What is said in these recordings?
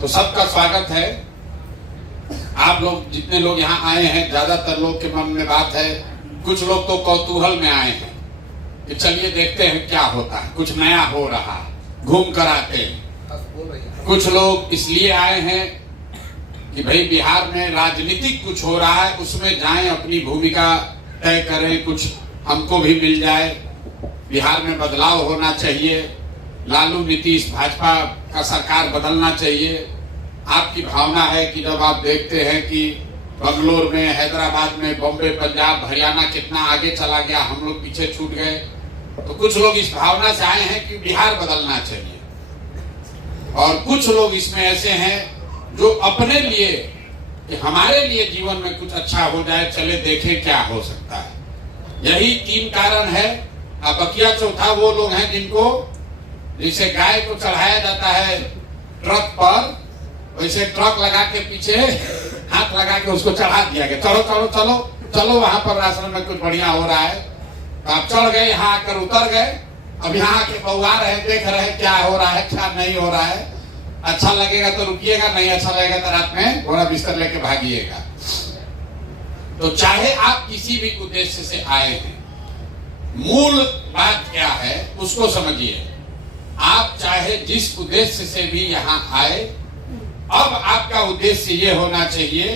तो सबका स्वागत है। आप लोग जितने लोग यहाँ आए हैं, ज्यादातर लोग के मन में बात है, कुछ लोग तो कौतूहल में आए हैं कि चलिए देखते हैं क्या होता है, कुछ नया हो रहा है, घूम कर आते हैं। कुछ लोग इसलिए आए हैं कि भाई बिहार में राजनीतिक कुछ हो रहा है, उसमें जाएं, अपनी भूमिका तय करें, कुछ हमको भी मिल जाए, बिहार में बदलाव होना चाहिए, लालू नीतीश भाजपा का सरकार बदलना चाहिए। आपकी भावना है कि जब आप देखते हैं कि बंगलोर में, हैदराबाद में, बॉम्बे, पंजाब, हरियाणा कितना आगे चला गया, हम लोग पीछे छूट गए, तो कुछ लोग इस भावना से आए हैं कि बिहार बदलना चाहिए। और कुछ लोग इसमें ऐसे हैं जो अपने लिए कि हमारे लिए जीवन में कुछ अच्छा हो जाए, चले देखें क्या हो सकता है। यही तीन कारण है। अब बकिया चौथा वो लोग हैं जिनको जैसे गाय को चढ़ाया जाता है ट्रक पर, वैसे ट्रक लगा के पीछे हाथ लगा के उसको चढ़ा दिया गया, चलो चलो चलो चलो, वहां पर राशन में कुछ बढ़िया हो रहा है। तो आप चढ़ गए, यहाँ आकर उतर गए, अब यहाँ के बउआ रहे, देख रहे क्या हो रहा है क्या नहीं हो रहा है। अच्छा लगेगा तो रुकिएगा, नहीं अच्छा लगेगा तो रात में घोड़ा बिस्तर लेके भागिएगा। तो चाहे आप किसी भी उद्देश्य से आए हैं, मूल बात क्या है उसको समझिए। आप चाहे जिस उद्देश्य से भी यहाँ आए, अब आपका उद्देश्य ये होना चाहिए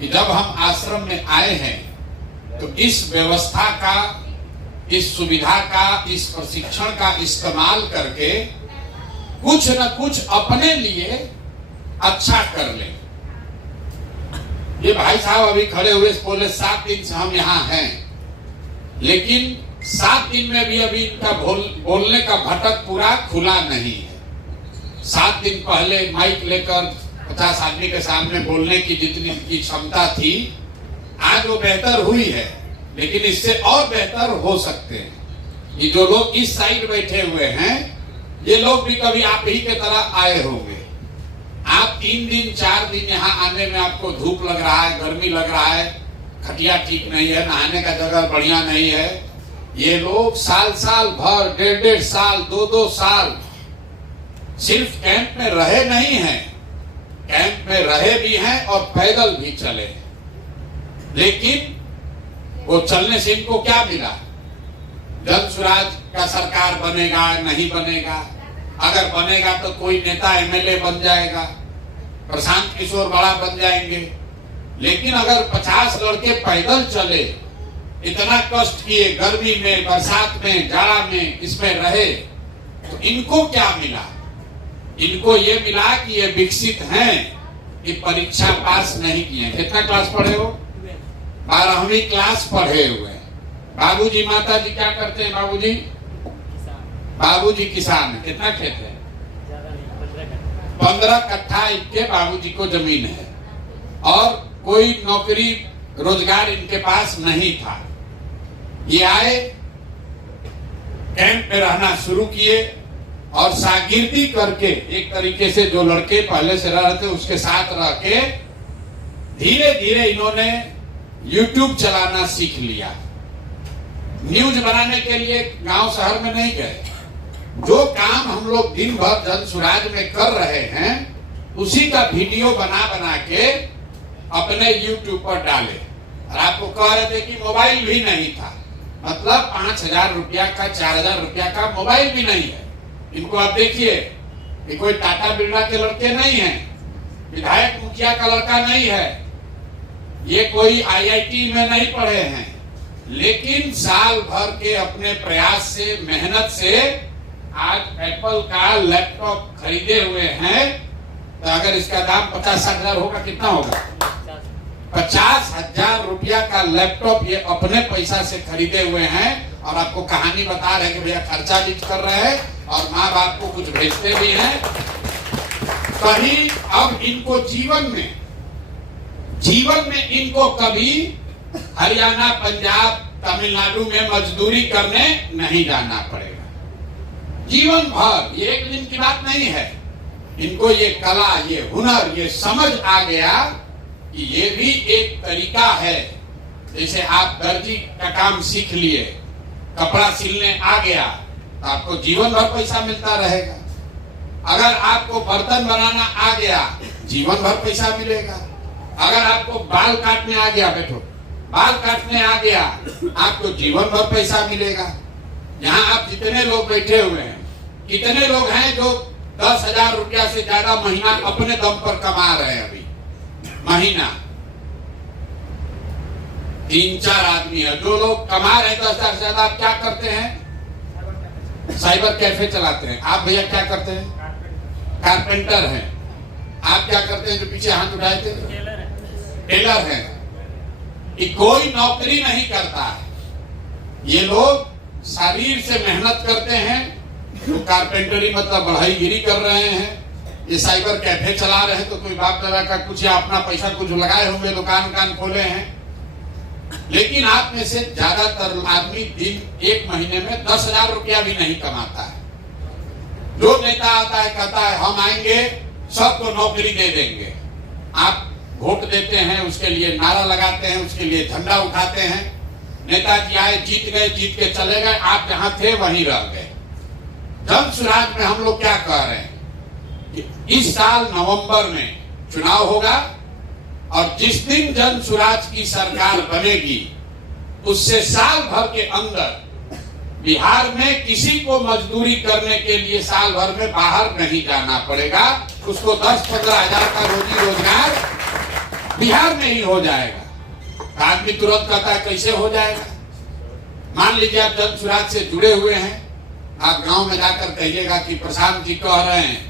कि जब हम आश्रम में आए हैं तो इस व्यवस्था का, इस सुविधा का, इस प्रशिक्षण का इस्तेमाल करके कुछ न कुछ अपने लिए अच्छा कर लें। ये भाई साहब अभी खड़े हुए बोले 7 दिन से हम यहाँ हैं, लेकिन 7 दिन में भी अभी इनका बोलने का भटक पूरा खुला नहीं है। 7 दिन पहले माइक लेकर 50 आदमी के सामने बोलने की जितनी की क्षमता थी, आज वो बेहतर हुई है, लेकिन इससे और बेहतर हो सकते हैं। ये जो लोग इस साइड बैठे हुए हैं, ये लोग भी कभी आप ही के तरह आए होंगे। आप 3 दिन 4 दिन यहाँ आने में आपको धूप लग रहा है, गर्मी लग रहा है, खटिया ठीक नहीं है, नहाने का जगह बढ़िया नहीं है। ये लोग साल साल भर, 1.5 साल, 2 साल सिर्फ कैंप में रहे नहीं हैं, कैंप में रहे भी हैं और पैदल भी चले। लेकिन वो चलने से इनको क्या मिला? जन स्वराज का सरकार बनेगा नहीं बनेगा, अगर बनेगा तो कोई नेता एमएलए बन जाएगा, प्रशांत किशोर बड़ा बन जाएंगे। लेकिन अगर 50 लड़के पैदल चले, इतना कष्ट किए, गर्मी में, बरसात में, जाड़ा में, इसमें रहे, तो इनको क्या मिला? इनको ये मिला कि ये विकसित हैं, कि परीक्षा पास नहीं किए। कितना क्लास पढ़े हो? 12वीं क्लास पढ़े हुए। बाबूजी माता जी क्या करते हैं? बाबूजी किसान है। कितना खेत है? 15 कट्ठा इनके बाबूजी को जमीन है, और कोई नौकरी रोजगार इनके पास नहीं था। ये आए, कैंप में रहना शुरू किए और शागिर्दी करके, एक तरीके से जो लड़के पहले से रह रहे थे उसके साथ रह के धीरे धीरे इन्होंने YouTube चलाना सीख लिया। न्यूज बनाने के लिए गांव शहर में नहीं गए। जो काम हम लोग दिन भर जन स्वराज में कर रहे हैं, उसी का वीडियो बना बना के अपने YouTube पर डाले। और आपको कह रहे थे कि मोबाइल भी नहीं था, मतलब 5,000 रुपया का, 4,000 रुपया का मोबाइल भी नहीं है। इनको आप देखिए कि कोई टाटा बिरला के लड़के नहीं हैं, विधायक मुखिया का लड़का नहीं है, ये कोई IIT में नहीं पढ़े हैं, लेकिन साल भर के अपने प्रयास से, मेहनत से आज एप्पल का लैपटॉप खरीदे हुए हैं। तो अगर इसका दाम 50-60 हजार होगा, कितना होगा? 50,000 रुपया का लैपटॉप ये अपने पैसा से खरीदे हुए हैं। और आपको कहानी बता रहे हैं कि भैया खर्चा भी कर रहे हैं और माँ बाप को कुछ भेजते भी हैं। कहीं अब इनको जीवन में इनको कभी हरियाणा, पंजाब, तमिलनाडु में मजदूरी करने नहीं जाना पड़ेगा। जीवन भर, ये एक दिन की बात नहीं है। इनको ये कला, ये हुनर, ये समझ आ गया कि ये भी एक तरीका है। जैसे आप दर्जी का काम सीख लिए, कपड़ा सिलने आ गया, तो आपको जीवन भर पैसा मिलता रहेगा। अगर आपको बर्तन बनाना आ गया, जीवन भर पैसा मिलेगा। अगर आपको बाल काटने आ गया, बैठो, बाल काटने आ गया, आपको जीवन भर पैसा मिलेगा। यहाँ आप जितने लोग बैठे हुए हैं, कितने लोग हैं जो 10,000 रुपया से ज्यादा महीना अपने दम पर कमा रहे हैं? अभी महीना 3-4 आदमी है जो लोग कमा रहे हैं 10,000 से ज्यादा। आप क्या करते हैं? साइबर कैफे चलाते हैं। आप भैया क्या करते हैं? कारपेंटर हैं। आप क्या करते हैं जो पीछे हाथ उठाए थे? टेलर हैं। कि कोई नौकरी नहीं करता है, ये लोग शरीर से मेहनत करते हैं। तो कारपेंटरी मतलब बढ़ाईगिरी कर रहे हैं, ये साइबर कैफे चला रहे हैं, तो कोई बाप दादा का कुछ या अपना पैसा कुछ लगाए होंगे, दुकान खोले हैं। लेकिन आप में से ज्यादातर आदमी दिन 1 महीने में 10,000 रुपया भी नहीं कमाता है। जो नेता आता है कहता है हम आएंगे सबको नौकरी दे देंगे। आप वोट देते हैं, उसके लिए नारा लगाते हैं, उसके लिए झंडा उठाते हैं। नेताजी आए, जीत गए, जीत के चले गए, आप जहां थे वहीं रह गए। जन सुराज में हम लोग क्या कह रहे हैं कि इस साल नवंबर में चुनाव होगा और जिस दिन जन सुराज की सरकार बनेगी उससे साल भर के अंदर बिहार में किसी को मजदूरी करने के लिए साल भर में बाहर नहीं जाना पड़ेगा। उसको 10-15 हजार का रोजी रोजगार बिहार में ही हो जाएगा। आदमी तुरंत कहता है कैसे हो जाएगा? मान लीजिए आप जन सुराज से जुड़े हुए हैं, आप गांव में जाकर कहिएगा कि प्रशांत जी कह रहे हैं,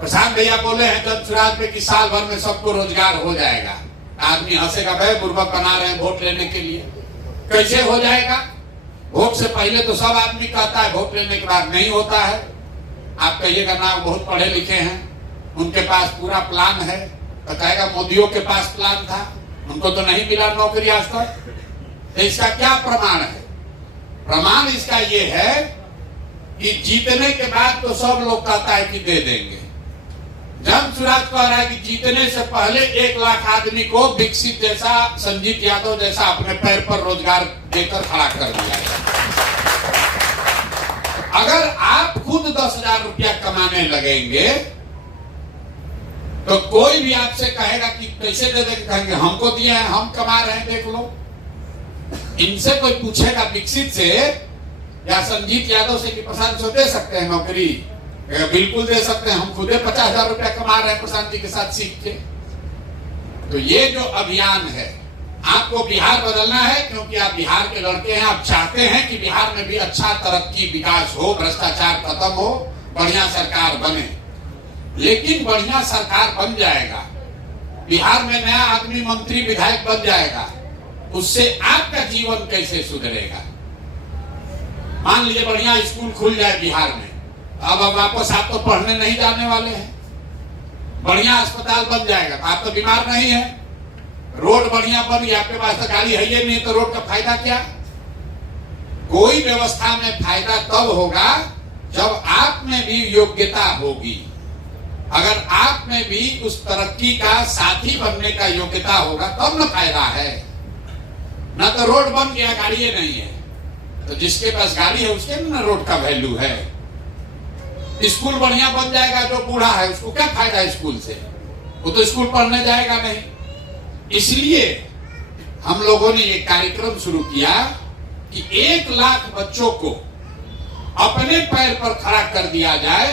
प्रशांत भैया बोले हैं जन सुराज में कि साल भर में सबको रोजगार हो जाएगा। आदमी हंसेगा, भाई बुर्बक बना रहे हैं वोट लेने के लिए। कैसे हो जाएगा? वोट से पहले तो सब आदमी कहता है, वोट लेने के बाद नहीं होता है। आप कहिएगा ना बहुत पढ़े लिखे हैं, उनके पास पूरा प्लान है, बताएगा मोदियों के पास प्लान था, उनको तो नहीं मिला नौकरी आज तक। तो इसका क्या प्रमाण है? प्रमाण इसका ये है कि जीतने के बाद तो सब लोग कहता है कि दे देंगे। जन सुराज कह रहा है कि जीतने से पहले 1 लाख आदमी को विकसित जैसा, संजीत यादव जैसा अपने पैर पर रोजगार देकर खड़ा कर दिया जाए। अगर आप खुद 10,000 रुपया कमाने लगेंगे तो कोई भी आपसे कहेगा कि कैसे दे देंगे, कहेंगे हमको दिए हैं, हम कमा रहे हैं, देख लो। इनसे कोई पूछेगा विकसित से या संजीत यादव से कि प्रशांत से दे सकते हैं नौकरी? बिल्कुल दे सकते हैं, हम खुदे 50,000 रुपया कमा रहे हैं प्रशांत जी के साथ सीख के। तो ये जो अभियान है, आपको बिहार बदलना है क्योंकि आप बिहार के लड़के हैं। आप चाहते हैं कि बिहार में भी अच्छा तरक्की विकास हो, भ्रष्टाचार खत्म हो, बढ़िया सरकार बने। लेकिन बढ़िया सरकार बन जाएगा, बिहार में नया आदमी मंत्री विधायक बन जाएगा, उससे आपका जीवन कैसे सुधरेगा? मान लीजिए बढ़िया स्कूल खुल जाए बिहार में, अब वापस आप तो पढ़ने नहीं जाने वाले हैं। बढ़िया अस्पताल बन जाएगा तो आप तो बीमार नहीं है। रोड बढ़िया बन गया, आपके पास तो गाड़ी है ही नहीं, तो रोड का फायदा क्या? कोई व्यवस्था में फायदा तब होगा जब आप में भी योग्यता होगी। अगर आप में भी उस तरक्की का साथी बनने का योग्यता होगा तब न फायदा है। ना तो रोड बन गया, गाड़ी नहीं है, तो जिसके पास गाड़ी है उसके ना रोड का वैल्यू है। स्कूल बढ़िया बन जाएगा, जो बूढ़ा है उसको क्या फायदा स्कूल से? वो तो स्कूल पढ़ने जाएगा नहीं। इसलिए हम लोगों ने ये कार्यक्रम शुरू किया कि 1 लाख बच्चों को अपने पैर पर खड़ा कर दिया जाए,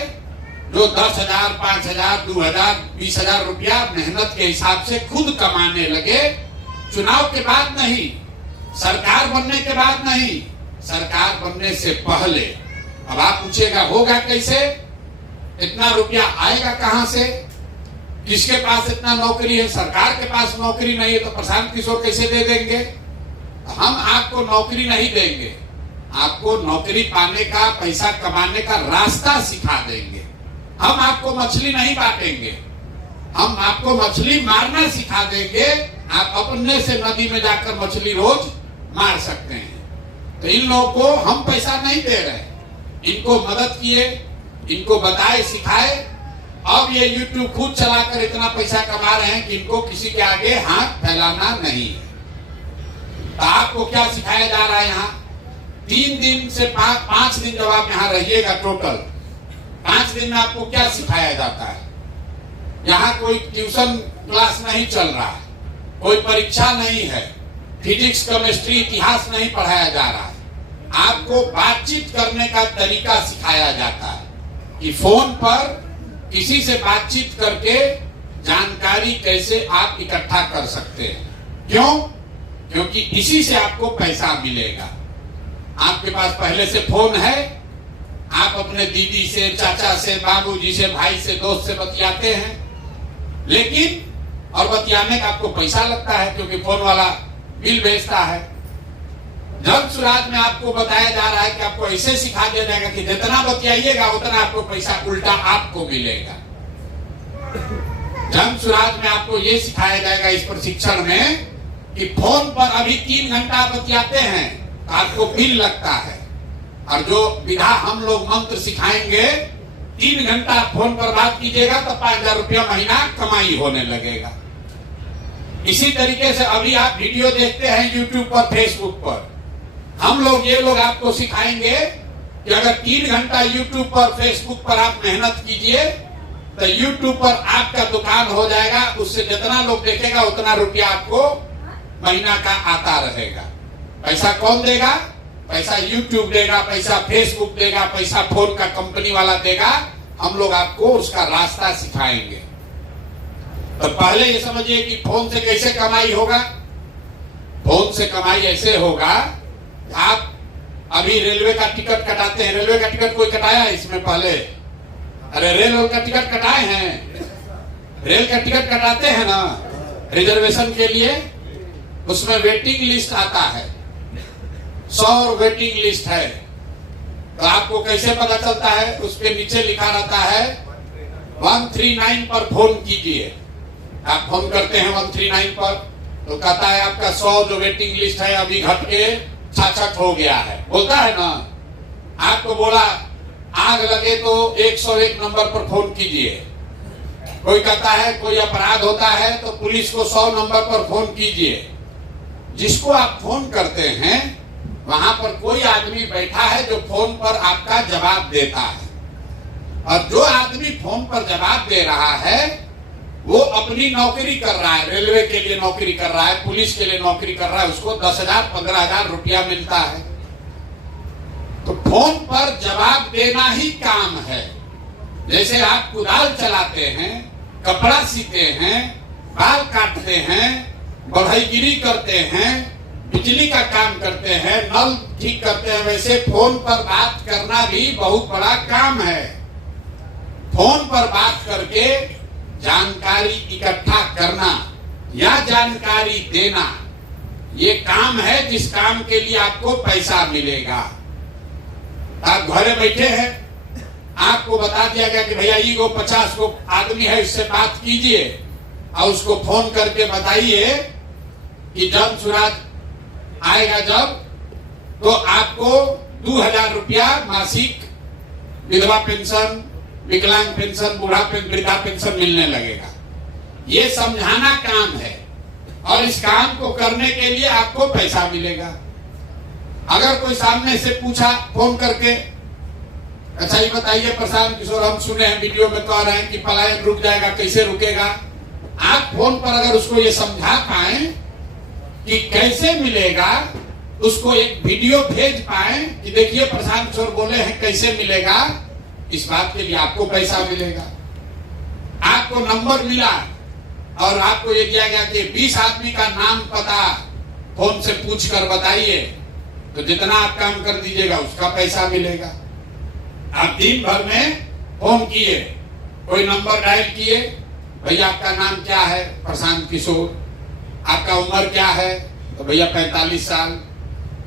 जो 10,000, 5,000, 2,000, 20,000 रुपया मेहनत के हिसाब से खुद कमाने लगे। चुनाव के बाद नहीं, सरकार बनने के बाद नहीं, सरकार बनने से पहले। अब आप पूछेगा होगा कैसे? इतना रुपया आएगा कहां से? किसके पास इतना नौकरी है? सरकार के पास नौकरी नहीं है तो प्रशांत किशोर कैसे दे देंगे? हम आपको नौकरी नहीं देंगे, आपको नौकरी पाने का, पैसा कमाने का रास्ता सिखा देंगे। हम आपको मछली नहीं बांटेंगे, हम आपको मछली मारना सिखा देंगे। आप अपने से नदी में जाकर मछली रोज मार सकते हैं। तो इन लोगों को हम पैसा नहीं दे रहे, इनको मदद किए, इनको बताए, सिखाए। अब ये YouTube खुद चलाकर इतना पैसा कमा रहे हैं कि इनको किसी के आगे हाथ फैलाना नहीं है। तो आपको क्या सिखाया जा रहा है? यहाँ 3 दिन से 5 दिन जब आप यहाँ रहिएगा टोटल, 5 दिन में आपको क्या सिखाया जाता है? यहाँ कोई ट्यूशन क्लास नहीं चल रहा है, कोई परीक्षा नहीं है, फिजिक्स केमिस्ट्री इतिहास नहीं पढ़ाया जा रहा है। आपको बातचीत करने का तरीका सिखाया जाता है कि फोन पर किसी से बातचीत करके जानकारी कैसे आप इकट्ठा कर सकते हैं। क्यों? क्योंकि इसी से आपको पैसा मिलेगा। आपके पास पहले से फोन है, आप अपने दीदी से, चाचा से, बाबूजी से, भाई से, दोस्त से बतियाते हैं, लेकिन और बतियाने का आपको पैसा लगता है क्योंकि फोन वाला बिल भेजता है। जन सुराज में आपको बताया जा रहा है कि आपको ऐसे सिखा दिया जाएगा कि जितना बतियाइएगा उतना आपको पैसा उल्टा आपको मिलेगा। जन सुराज में आपको ये सिखाया जाएगा इस प्रशिक्षण में कि फोन पर अभी 3 घंटा बतियाते हैं तो आपको बिल लगता है, और जो विधा हम लोग मंत्र सिखाएंगे 3 घंटा फोन पर बात कीजिएगा तो 5,000 रुपया महीना कमाई होने लगेगा। इसी तरीके से अभी आप वीडियो देखते हैं यूट्यूब पर, फेसबुक पर, हम लोग ये लोग आपको सिखाएंगे कि अगर 3 घंटा यूट्यूब पर, फेसबुक पर आप मेहनत कीजिए तो यूट्यूब पर आपका दुकान हो जाएगा। उससे जितना लोग देखेगा उतना रुपया आपको महीना का आता रहेगा। पैसा कौन देगा? पैसा यूट्यूब देगा, पैसा फेसबुक देगा, पैसा फोन का कंपनी वाला देगा। हम लोग आपको उसका रास्ता सिखाएंगे। तो पहले ये समझिए कि फोन से कैसे कमाई होगा। फोन से कमाई ऐसे होगा, आप अभी रेलवे का टिकट कटाते हैं। रेलवे का टिकट कोई कटाया है इसमें पहले? अरे रेल का टिकट कटाए हैं? रेल का टिकट कटाते हैं ना रिजर्वेशन के लिए, उसमें वेटिंग लिस्ट आता है, 100 वेटिंग लिस्ट है। तो आपको कैसे पता चलता है? उसके नीचे लिखा रहता है 139 पर फोन कीजिए। आप फोन करते हैं 139 पर तो कहता है आपका 100 जो वेटिंग लिस्ट है अभी घट के 66 हो गया है, बोलता है ना। आपको बोला आग लगे तो 101 नंबर पर फोन कीजिए। कोई कहता है कोई अपराध होता है तो पुलिस को 100 नंबर पर फोन कीजिए। जिसको आप फोन करते हैं वहां पर कोई आदमी बैठा है जो फोन पर आपका जवाब देता है, और जो आदमी फोन पर जवाब दे रहा है वो अपनी नौकरी कर रहा है, रेलवे के लिए नौकरी कर रहा है, पुलिस के लिए नौकरी कर रहा है, उसको 10,000 15,000 रुपया मिलता है। तो फोन पर जवाब देना ही काम है। जैसे आप कुदाल चलाते हैं, कपड़ा सीते हैं, बाल काटते हैं, बढ़ईगिरी करते हैं, बिजली का काम करते हैं, नल ठीक करते हैं, वैसे फोन पर बात करना भी बहुत बड़ा काम है। फोन पर बात करके जानकारी इकट्ठा करना या जानकारी देना, ये काम है जिस काम के लिए आपको पैसा मिलेगा। आप घरे बैठे हैं, आपको बता दिया गया कि भैया ये 50 को आदमी है, इससे बात कीजिए और उसको फोन करके बताइए कि जब सुराज आएगा जब तो आपको 2,000 रुपया मासिक विधवा पेंशन, विकलांग पेंशन, बूढ़ा वृद्धा पेंशन मिलने लगेगा। ये समझाना काम है और इस काम को करने के लिए आपको पैसा मिलेगा। अगर कोई सामने से पूछा फोन करके, अच्छा ये बताइए प्रशांत किशोर, हम सुने हैं वीडियो में कह रहे हैं कि पलायन रुक जाएगा, कैसे रुकेगा? आप फोन पर अगर उसको ये समझा पाए कि कैसे मिलेगा, उसको एक वीडियो भेज पाए कि देखिए प्रशांत किशोर बोले हैं कैसे मिलेगा, इस बात के लिए आपको पैसा मिलेगा। आपको नंबर मिला और आपको ये दिया गया कि 20 आदमी का नाम पता फोन से पूछ कर बताइए, तो जितना आप काम कर दीजिएगा उसका पैसा मिलेगा। आप दिन भर में फोन किए, कोई नंबर डायल किए, भैया आपका नाम क्या है? प्रशांत किशोर। आपका उम्र क्या है? तो भैया 45 साल।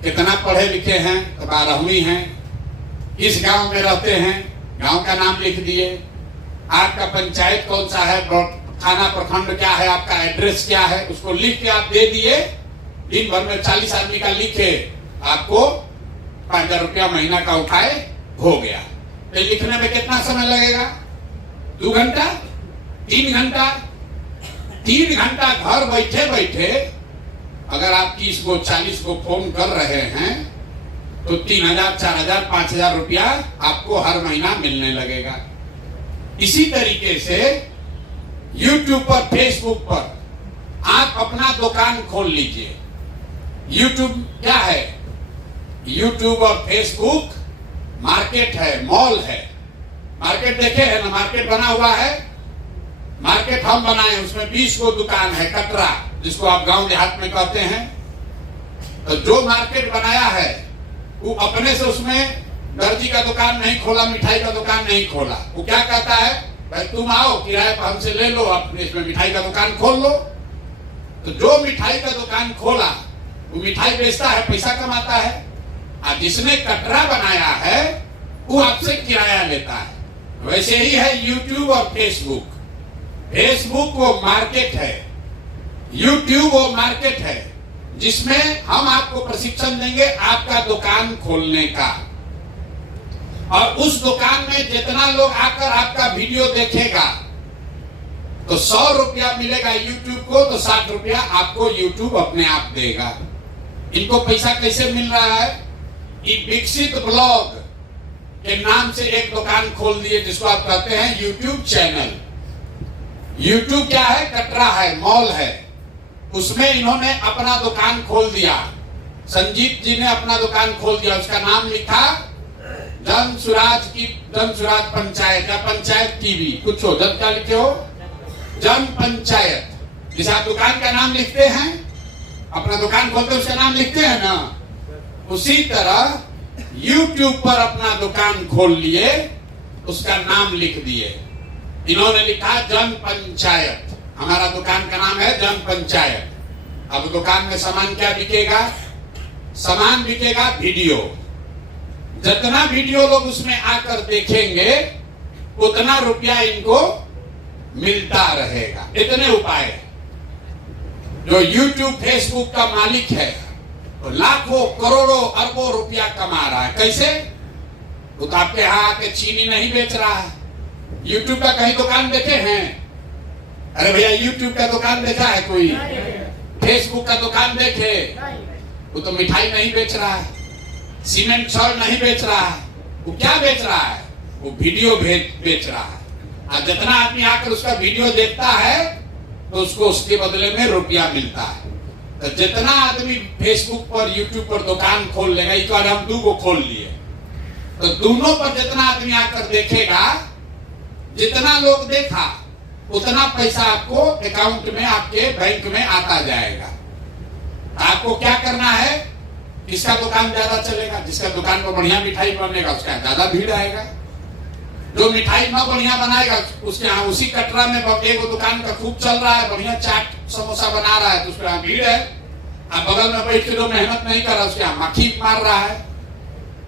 कितना पढ़े लिखे हैं? तो 12वीं हैं। किस गांव में रहते हैं? गांव का नाम लिख दिए। आपका पंचायत कौन सा है, थाना प्रखंड क्या है, आपका एड्रेस क्या है, उसको लिख के आप दे दिए। दिन भर में 40 आदमी का लिखे, आपको 5,000 रुपया महीना का उठाए, हो गया। तो लिखने में कितना समय लगेगा? 2 घंटा, 3 घंटा? 3 घंटा घर बैठे बैठे अगर आप 30 को 40 को फोन कर रहे हैं तो 3,000, 4,000, 5,000 रुपया आपको हर महीना मिलने लगेगा। इसी तरीके से YouTube पर, फेसबुक पर आप अपना दुकान खोल लीजिए। YouTube क्या है? YouTube और फेसबुक मार्केट है, मॉल है। मार्केट देखे है ना, मार्केट बना हुआ है। मार्केट हम बनाए, उसमें 20 को दुकान है, कटरा जिसको आप गांव देहात में कहते हैं। तो जो मार्केट बनाया है वो अपने से उसमें दर्जी का दुकान नहीं खोला, मिठाई का दुकान नहीं खोला। वो क्या कहता है, भाई तुम आओ किराए पर हमसे ले लो, अपने इसमें मिठाई का दुकान खोल लो। तो जो मिठाई का दुकान खोला वो मिठाई बेचता है, पैसा कमाता है। और जिसने कटरा बनाया है वो आपसे किराया लेता है। वैसे ही है YouTube और फेसबुक। फेसबुक वो मार्केट है, YouTube वो मार्केट है जिसमें हम आपको प्रशिक्षण देंगे आपका दुकान खोलने का। और उस दुकान में जितना लोग आकर आपका वीडियो देखेगा तो 100 रुपया मिलेगा YouTube को, तो 60 रुपया आपको YouTube अपने आप देगा। इनको पैसा कैसे मिल रहा है? ये विकसित ब्लॉग के नाम से एक दुकान खोल दिए जिसको आप कहते हैं YouTube चैनल। YouTube क्या है? कटरा है, मॉल है। उसमें इन्होंने अपना दुकान खोल दिया। संजीत जी ने अपना दुकान खोल दिया, उसका नाम लिखा जन सुराज पंचायत या पंचायत टीवी, कुछ हो। जब क्या लिखे हो? जन पंचायत। जिस आप दुकान का नाम लिखते हैं, अपना दुकान खोलते उसका नाम लिखते हैं ना, उसी तरह YouTube पर अपना दुकान खोल लिए, उसका नाम लिख दिए। इन्होंने लिखा जन पंचायत। हमारा दुकान का नाम है जन पंचायत। अब दुकान में सामान क्या बिकेगा? सामान बिकेगा वीडियो। जितना वीडियो लोग उसमें आकर देखेंगे उतना रुपया इनको मिलता रहेगा। इतने उपाय है। जो YouTube फेसबुक का मालिक है तो लाखों करोड़ों अरबों रुपया कमा रहा है। कैसे? वो तो आपके यहाँ आके चीनी नहीं बेच रहा है। YouTube का कहीं दुकान देखे हैं? अरे भैया YouTube का दुकान देखा है कोई? फेसबुक का दुकान देखे? वो तो मिठाई नहीं बेच रहा है, सीमेंट छड़ नहीं बेच रहा है। वो क्या बेच रहा है? वो वीडियो बेच रहा है। और जितना आदमी आकर उसका वीडियो देखता है तो उसको उसके बदले में रुपया मिलता है। तो जितना आदमी फेसबुक पर, YouTube पर दुकान खोल लेगा, एक बार हम 2 को खोल लिए, तो दोनों पर जितना आदमी आकर देखेगा, जितना लोग देखा उतना पैसा आपको अकाउंट में, आपके बैंक में आता जाएगा। आपको क्या करना है? किसका दुकान ज्यादा चलेगा? जिसका दुकान पर बढ़िया मिठाई बनेगा उसका ज्यादा भीड़ आएगा। जो मिठाई न बढ़िया बनाएगा उसके यहाँ, उसी कटरा में एक दुकान का खूब चल रहा है, बढ़िया चाट समोसा बना रहा है, तो उसके यहाँ भीड़ है। अब बगल में बैठ के जो मेहनत नहीं कर रहा उसके यहाँ मक्खी मार रहा है।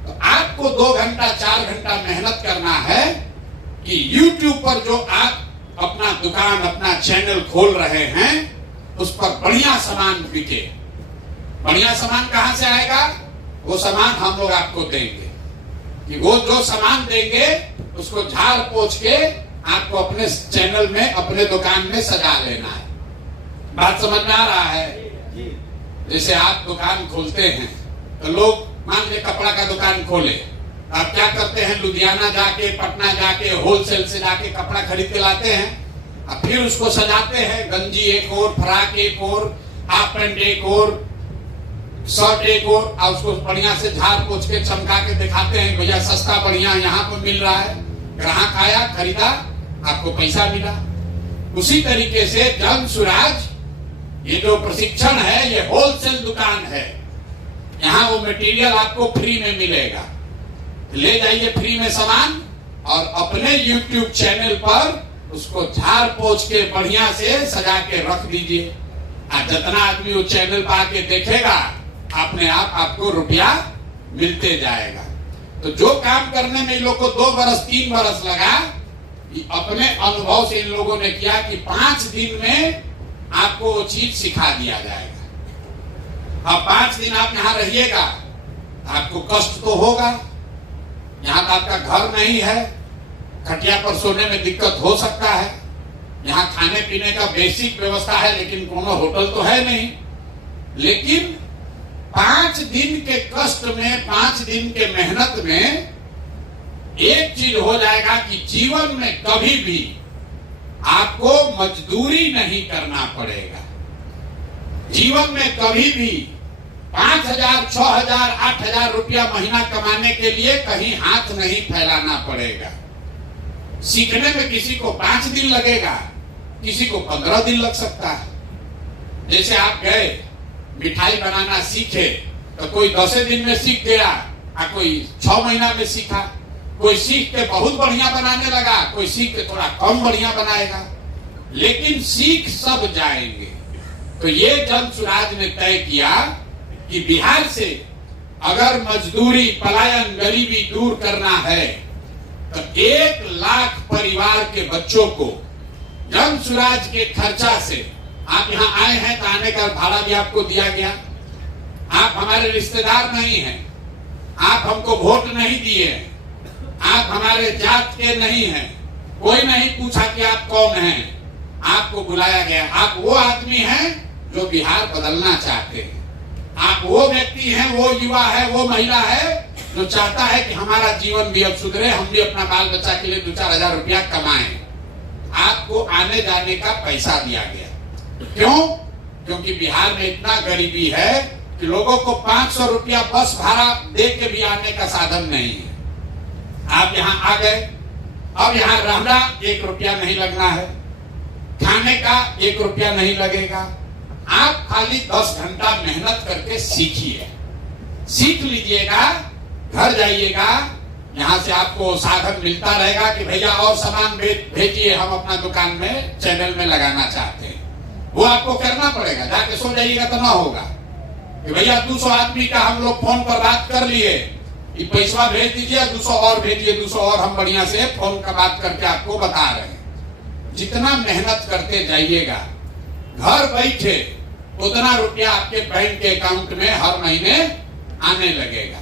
तो आपको 2 घंटा 4 घंटा मेहनत करना है कि YouTube पर जो आप अपना दुकान, अपना चैनल खोल रहे हैं उस पर बढ़िया सामान बिके। बढ़िया सामान कहां से आएगा? वो सामान हम लोग आपको देंगे। कि वो जो सामान देंगे उसको झाड़ पोंछ के आपको अपने चैनल में, अपने दुकान में सजा लेना है। बात समझ में आ रहा है? जैसे आप दुकान खोलते हैं तो लोग मान लीजिए कपड़ा का दुकान खोले, आप क्या करते हैं? लुधियाना जाके, पटना जाके, होलसेल से जाके कपड़ा खरीद के लाते हैं, अब फिर उसको सजाते हैं। गंजी एक और, फ्राक एक और, हाफ पैंट एक और, शर्ट एक और उसको बढ़िया से झाड़ पोंछ के चमका के दिखाते हैं, भैया सस्ता बढ़िया यहाँ पर मिल रहा है। ग्राहक आया, खरीदा, आपको पैसा मिला। उसी तरीके से जन सुराज, ये जो प्रशिक्षण है, ये होलसेल दुकान है। यहाँ वो मटेरियल आपको फ्री में मिलेगा। ले जाइए फ्री में सामान और अपने YouTube चैनल पर उसको झाड़ पोंछ के बढ़िया से सजा के रख दीजिए। और जितना आदमी वो चैनल पर आके देखेगा अपने आप आपको रुपया मिलते जाएगा। तो जो काम करने में इन लोग को 2 बरस 3 बरस लगा, अपने अनुभव से इन लोगों ने किया कि 5 दिन में आपको वो चीज सिखा दिया जाएगा। अब 5 दिन आप यहाँ रहिएगा, आपको कष्ट तो होगा। यहाँ तो आपका घर नहीं है, खटिया पर सोने में दिक्कत हो सकता है। यहाँ खाने पीने का बेसिक व्यवस्था है लेकिन कोनो होटल तो है नहीं। लेकिन 5 दिन के कष्ट में, 5 दिन के मेहनत में एक चीज हो जाएगा कि जीवन में कभी भी आपको मजदूरी नहीं करना पड़ेगा। जीवन में कभी भी 5,000, 6,000, 8,000 रुपया महीना कमाने के लिए कहीं हाथ नहीं फैलाना पड़ेगा। सीखने में किसी को 5 दिन लगेगा, किसी को 15 दिन लग सकता है। जैसे आप गए मिठाई बनाना सीखे तो कोई 10 दिन में सीख गया, कोई 6 महीना में सीखा, कोई सीख के बहुत बढ़िया बनाने लगा, कोई सीख के थोड़ा कम बढ़िया बनाएगा, लेकिन सीख सब जाएंगे। तो ये जन सुराज ने तय किया कि बिहार से अगर मजदूरी, पलायन, गरीबी दूर करना है तो 1 लाख परिवार के बच्चों को जन सुराज के खर्चा से, आप यहाँ आए हैं तो आने का भाड़ा भी आपको दिया गया, आप हमारे रिश्तेदार नहीं हैं, आप हमको वोट नहीं दिए, आप हमारे जात के नहीं हैं, कोई नहीं पूछा कि आप कौन हैं, आपको बुलाया गया। आप वो आदमी हैं जो बिहार बदलना चाहते हैं, आप वो व्यक्ति हैं, वो युवा है, वो महिला है जो चाहता है कि हमारा जीवन भी अब सुधरे, हम भी अपना बाल बच्चा के लिए 2-4 हजार रुपया कमाएं। आपको आने जाने का पैसा दिया गया। क्यों? क्योंकि बिहार में इतना गरीबी है कि लोगों को 500 रुपया बस भाड़ा दे के भी आने का साधन नहीं है। आप यहाँ आ गए, अब यहाँ रहना 1 रुपया नहीं लगना है, खाने का 1 रुपया नहीं लगेगा। आप खाली 10 घंटा मेहनत करके सीखिए, सीख लीजिएगा, घर जाइएगा, यहाँ से आपको साधन मिलता रहेगा कि भैया और सामान भेजिए, हम अपना दुकान में, चैनल में लगाना चाहते हैं। वो आपको करना पड़ेगा, जाके सो जाइएगा तो ना होगा कि भैया 200 आदमी का हम लोग फोन पर बात कर लिए, ये पैसा भेज दीजिए, 200 और भेजिए, 200 और हम बढ़िया से फोन का बात करके आपको बता रहे हैं। जितना मेहनत करते जाइएगा, घर बैठे उतना रुपया आपके बैंक के अकाउंट में हर महीने आने लगेगा।